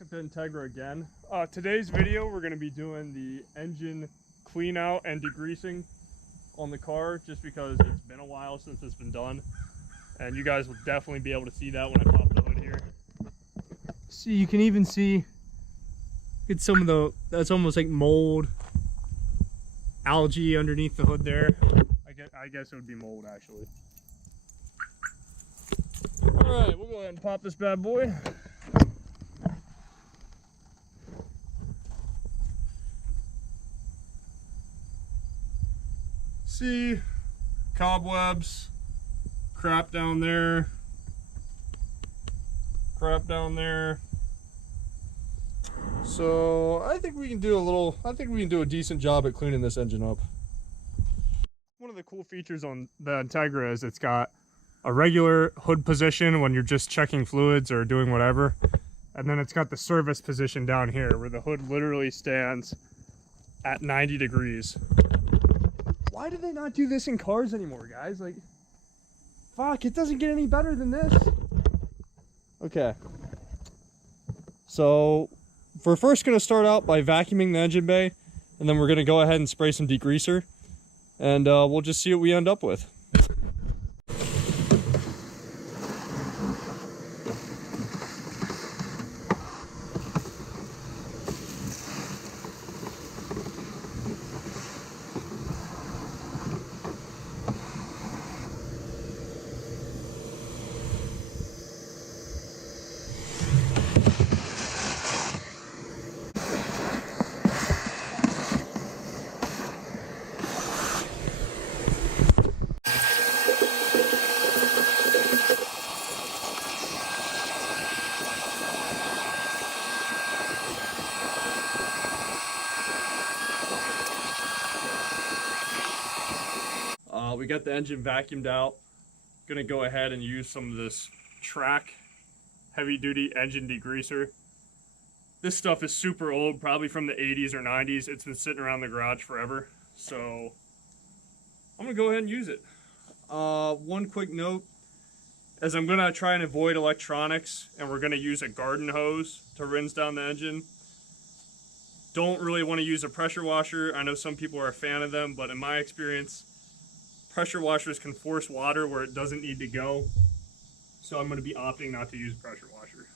At the Integra again. Today's video we're going to be doing the engine clean out and degreasing on the car, just because it's been a while since it's been done, and you guys will definitely be able to see that when I pop the hood here. See, you can even see it's some of the, that's almost like mold, algae underneath the hood there. I guess it would be mold actually. All right, we'll go ahead and pop this bad boy. See, cobwebs, crap down there, crap down there. So I think we can do a decent job at cleaning this engine up. One of the cool features on the Integra is it's got a regular hood position when you're just checking fluids or doing whatever, and then it's got the service position down here where the hood literally stands at 90 degrees. Why do they not do this in cars anymore, guys? Like, fuck, it doesn't get any better than this. Okay. So, we're first going to start out by vacuuming the engine bay, and then we're going to go ahead and spray some degreaser, and we'll just see what we end up with. We got the engine vacuumed out. Gonna go ahead and use some of this Track heavy duty engine degreaser. This stuff is super old, probably from the 80s or 90s. It's been sitting around the garage forever. So I'm gonna go ahead and use it. One quick note, as I'm gonna try and avoid electronics and we're gonna use a garden hose to rinse down the engine. Don't really want to use a pressure washer. I know some people are a fan of them, but in my experience, pressure washers can force water where it doesn't need to go. So I'm going to be opting not to use a pressure washer.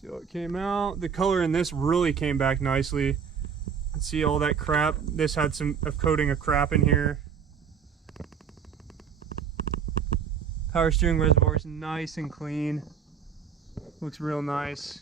So it came out. The color in this really came back nicely. See all that crap. This had a coating of crap in here. Power steering reservoir is nice and clean. Looks real nice.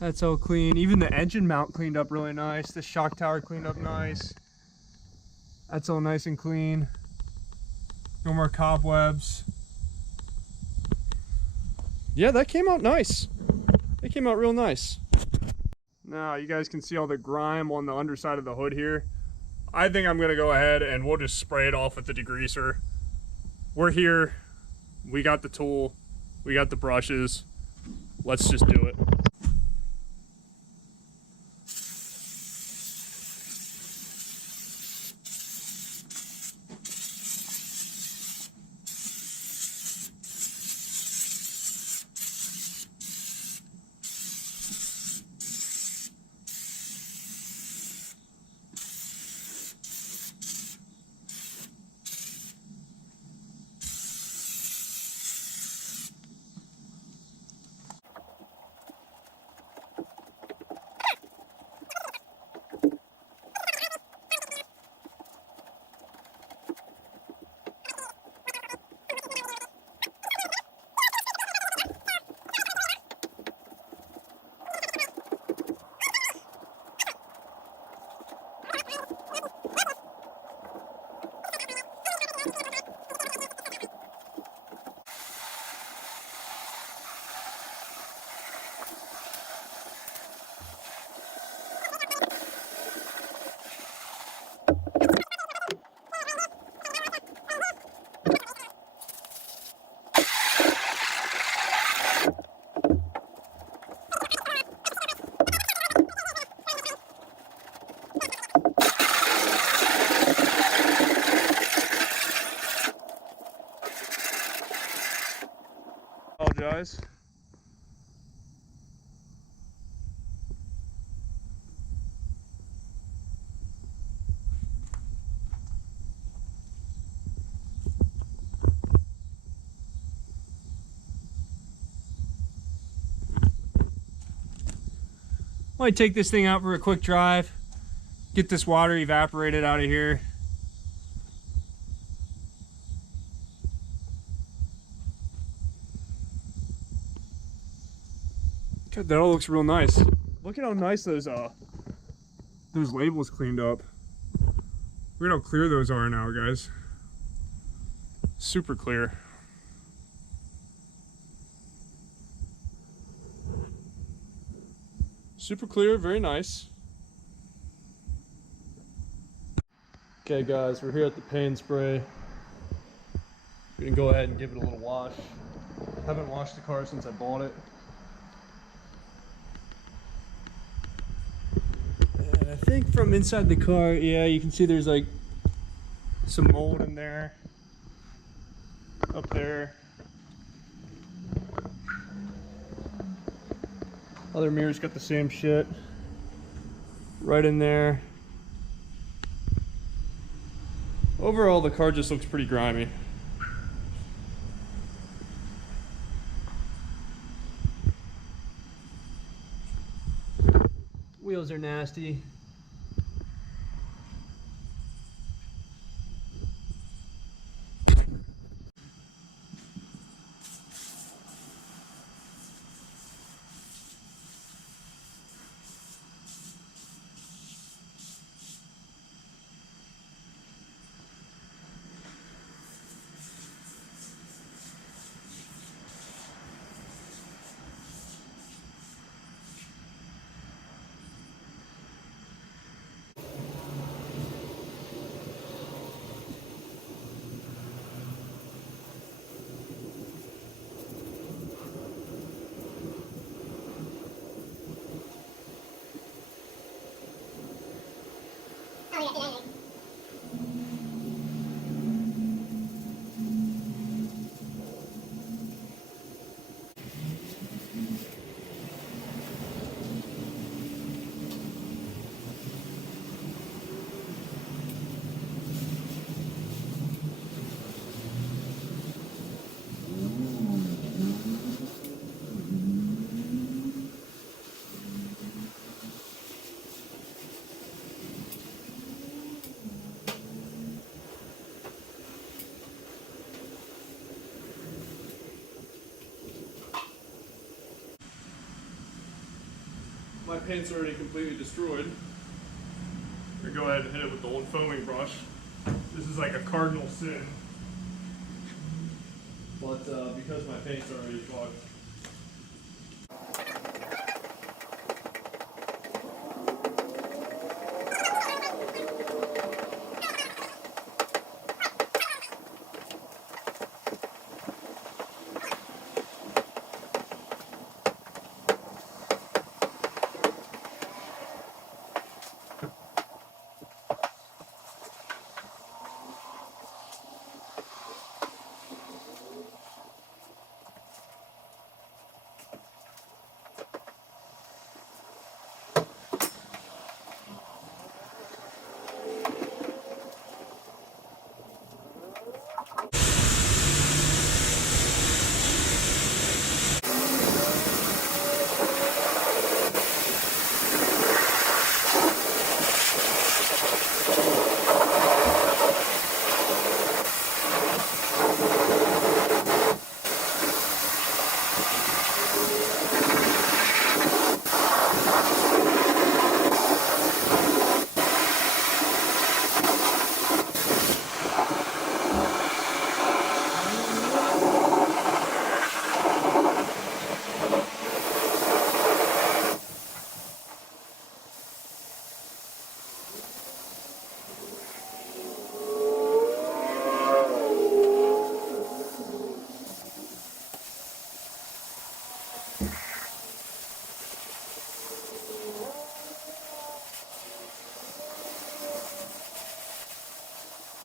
That's all clean. Even the engine mount cleaned up really nice. The shock tower cleaned up nice. That's all nice and clean. No more cobwebs. Yeah, that came out nice. It came out real nice. Now you guys can see all the grime on the underside of the hood here. I think I'm gonna go ahead and we'll just spray it off with the degreaser. We're here, we got the tool, We got the brushes. Let's just do it. Apologize. Might take this thing out for a quick drive, get this water evaporated out of here. God, that all looks real nice. Look at how nice those labels cleaned up. Look at how clear those are now, guys. Super clear. Super clear, very nice. Okay guys, we're here at the paint spray. We can go ahead and give it a little wash. Haven't washed the car since I bought it. And I think from inside the car, yeah, you can see there's like some mold in there. Up there. Other mirror's got the same shit. Right in there. Overall, the car just looks pretty grimy. Wheels are nasty. My paint's already completely destroyed. I'm gonna go ahead and hit it with the old foaming brush. This is like a cardinal sin. But because my paint's already fucked,